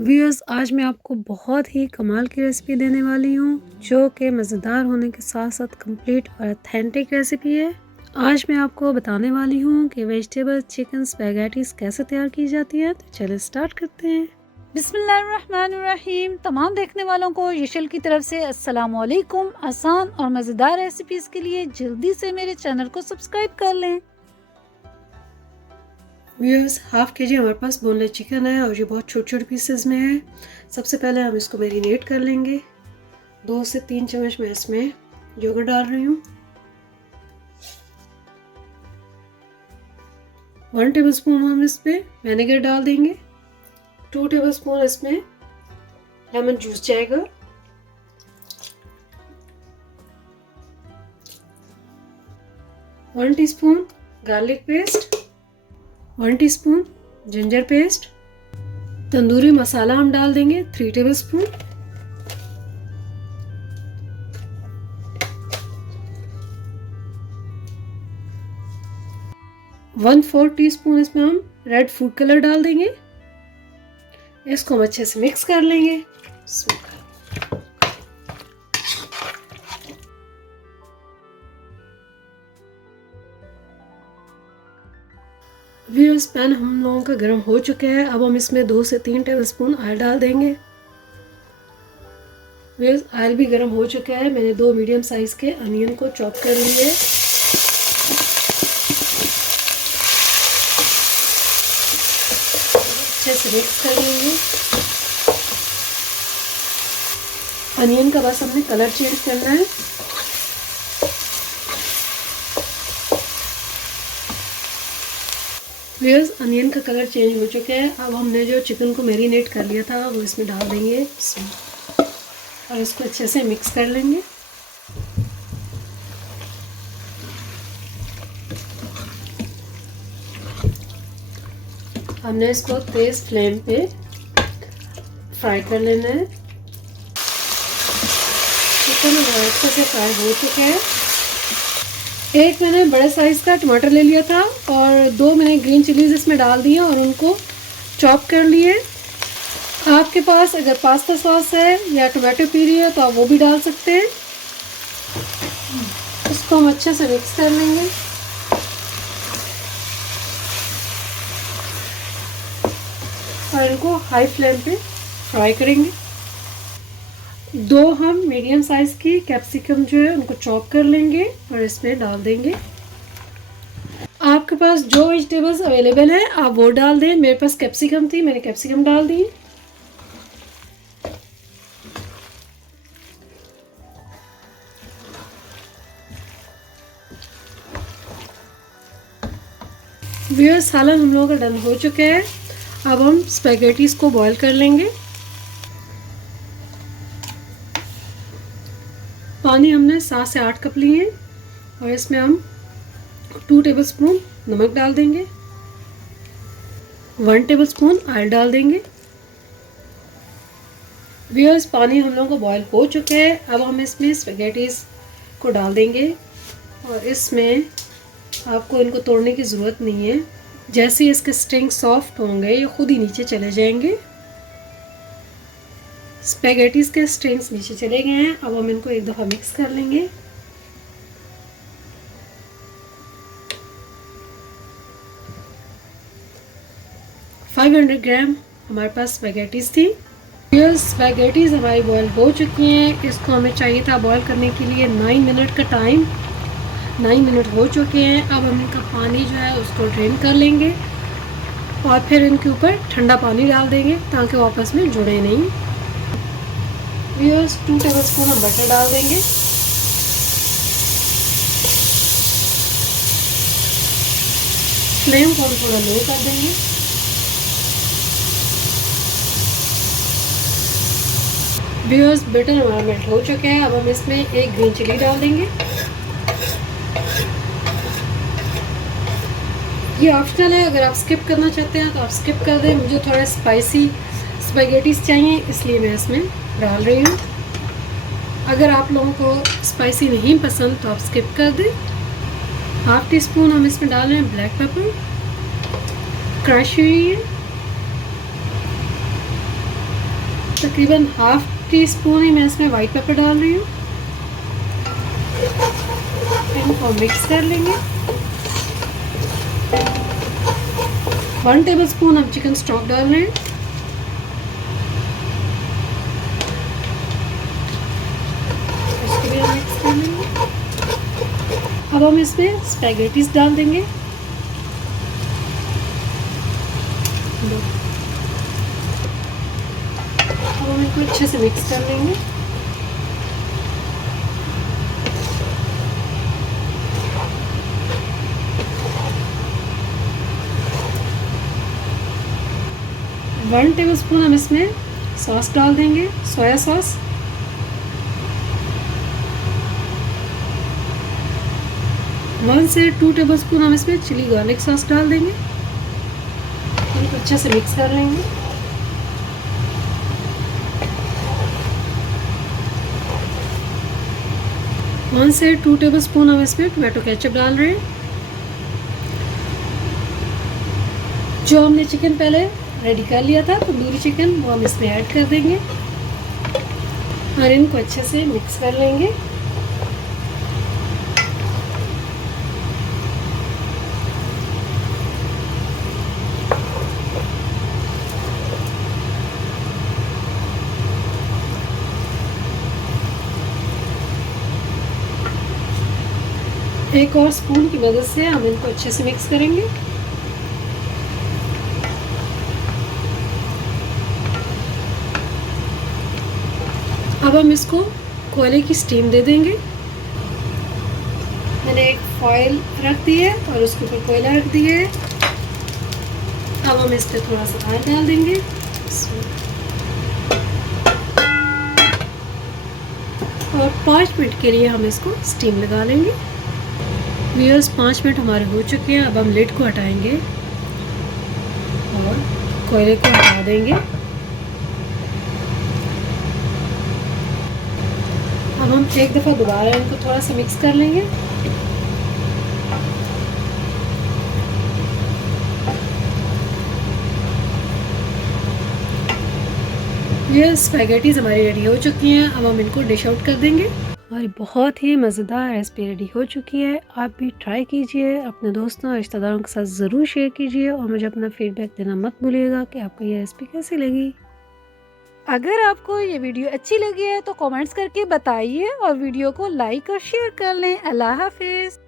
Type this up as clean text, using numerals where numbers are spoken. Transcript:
Viewers, आज मैं आपको बहुत ही कमाल की रेसिपी देने वाली हूँ जो कि मज़ेदार होने के साथ साथ कंप्लीट और ऑथेंटिक रेसिपी है। आज मैं आपको बताने वाली हूँ कि वेजिटेबल चिकन स्पैगेटीज कैसे तैयार की जाती है। तो चलिए स्टार्ट करते हैं। बिस्मिल्लाहिर्रहमानिर्रहीम। तमाम देखने वालों को यशल की तरफ से अस्सलाम वालेकुम। आसान और मज़ेदार रेसिपीज़ के लिए जल्दी से मेरे चैनल को सब्सक्राइब कर लें। व्यूअर्स, हाफ के जी हमारे पास बोनलेस चिकन है और ये बहुत छोटे छोटे पीसेस में है। सबसे पहले हम इसको मैरिनेट कर लेंगे। 2 से 3 चम्मच मैं इसमें योगर्ट डाल रही हूँ। 1 टेबलस्पून हम इसमें विनेगर डाल देंगे। 2 टेबलस्पून इसमें लेमन जूस जाएगा। 1 teaspoon garlic paste, 1 teaspoon ginger paste. Tandoori masala हम डाल देंगे 3 टेबलस्पून। वन 4 टीस्पून इसमें हम रेड फूड कलर डाल देंगे। इसको हम अच्छे से मिक्स कर लेंगे। व्यूअर्स, पैन हम लोगों का गर्म हो चुका है। अब हम इसमें 2 से 3 टेबलस्पून ऑयल डाल देंगे। व्यूअर्स, ऑयल भी गर्म हो चुका है। मैंने 2 मीडियम साइज के अनियन को चॉप कर लिए। अच्छे से मिक्स कर लेंगे। अनियन का बस हमने कलर चेंज करना है। व्यूअर्स, अनियन का कलर चेंज हो चुका है। अब हमने जो चिकन को मैरिनेट कर लिया था वो इसमें डाल देंगे और इसको अच्छे से मिक्स कर लेंगे। हमने इसको तेज फ्लेम पे फ्राई कर लेना है। चिकन अच्छे से फ्राई हो चुका है। एक मैंने बड़े साइज़ का टमाटर ले लिया था और 2 मैंने ग्रीन चिलीज इसमें डाल दिए और उनको चॉप कर लिए। आपके पास अगर पास्ता सॉस है या टमाटो प्यूरी है तो आप वो भी डाल सकते हैं। इसको हम अच्छे से मिक्स कर लेंगे। और इनको हाई फ्लेम पे फ्राई करेंगे। 2 हम मीडियम साइज़ की कैप्सिकम जो है उनको चॉप कर लेंगे और इसमें डाल देंगे। आपके पास जो वेजिटेबल्स अवेलेबल है आप वो डाल दें। मेरे पास कैप्सिकम थी, मैंने कैप्सिकम डाल दी। व्यूअर्स, सालन हम लोगों का डन हो चुका है। अब हम स्पैगेटीज को बॉईल कर लेंगे। पानी हमने 7 से 8 कप लिए हैं और इसमें हम 2 टेबलस्पून नमक डाल देंगे। 1 टेबलस्पून ऑयल डाल देंगे। व्यूअर्स, पानी हम लोगों का बॉईल हो चुका है। अब हम इसमें स्पैगेटीज को डाल देंगे और इसमें आपको इनको तोड़ने की ज़रूरत नहीं है। जैसे ही इसके स्ट्रिंग सॉफ्ट होंगे ये खुद ही नीचे चले जाएंगे। स्पैगेटीज के स्ट्रिंग्स नीचे चले गए हैं। अब हम इनको एक दफ़ा मिक्स कर लेंगे। फाइव 500 ग्राम हमारे पास स्पैगेटीज थी। ये स्पैगेटीज हमारी बॉयल हो चुकी हैं। इसको हमें चाहिए था बॉयल करने के लिए 9 मिनट का टाइम। 9 मिनट हो चुके हैं। अब हम इनका पानी जो है उसको ड्रेन कर लेंगे और फिर इनके ऊपर ठंडा पानी डाल देंगे ताकि वो आपस में जुड़े नहीं। व्यूअर्स, 2 टेबलस्पून हम बटर डाल देंगे। फ्लेम को हम थोड़ा लो कर देंगे। व्यूअर्स, बटर हमारा मेल्ट हो चुका है। अब हम इसमें एक ग्रीन चिली डाल देंगे। ये ऑप्शनल है, अगर आप स्किप करना चाहते हैं तो आप स्किप कर दें। मुझे थोड़ा स्पाइसी स्पैगेटीज चाहिए इसलिए मैं इसमें डाल रही हूँ। अगर आप लोगों को स्पाइसी नहीं पसंद तो आप स्किप कर दें। 1/2 टीस्पून हम इसमें डाल रहे हैं ब्लैक पेपर, क्रश हुई है। तकरीबन हाफ टी स्पून ही मैं इसमें वाइट पेपर डाल रही हूँ। इनको मिक्स कर लेंगे। 1 टेबलस्पून हम चिकन स्टॉक डाल रहे हैं। इसको भी हम मिक्स कर लेंगे। अब हम इसमें स्पैगेटीज डाल देंगे। अब हम इनको अच्छे से मिक्स कर लेंगे। वन टेबलस्पून हम इसमें सॉस डाल देंगे, सोया सॉस। 1 से 2 टेबलस्पून हम इसमें चिली गार्लिक सॉस डाल देंगे। इनको अच्छे से मिक्स कर लेंगे। वन से 2 टेबलस्पून हम इसमें टोमेटो केचप डाल रहे हैं। जो हमने चिकन पहले रेडी कर लिया था तंदूरी चिकन, वो हम इसमें ऐड कर देंगे और इनको अच्छे से मिक्स कर लेंगे। एक और स्पून की मदद से हम इनको अच्छे से मिक्स करेंगे। अब हम इसको कोयले की स्टीम दे देंगे। मैंने एक फॉयल रख दी है और उसके ऊपर कोयला रख दिया है। अब हम इस पर थोड़ा सा ऑयल डाल देंगे और 5 मिनट के लिए हम इसको स्टीम लगा लेंगे। व्यूअर्स 5 मिनट हमारे हो चुके हैं। अब हम लिड को हटाएंगे और कोयले को हटा देंगे। अब हम एक दफ़ा दोबारा इनको थोड़ा सा मिक्स कर लेंगे। ये स्पैगेटीज हमारी रेडी हो चुकी हैं। अब हम इनको डिश आउट कर देंगे। हमारी बहुत ही मज़ेदार रेसिपी रेडी हो चुकी है। आप भी ट्राई कीजिए, अपने दोस्तों और रिश्तेदारों के साथ ज़रूर शेयर कीजिए और मुझे अपना फीडबैक देना मत भूलिएगा कि आपको ये रेसिपी कैसी लगी। अगर आपको ये वीडियो अच्छी लगी है तो कमेंट्स करके बताइए और वीडियो को लाइक और शेयर कर लें। अल्लाह हाफिज़।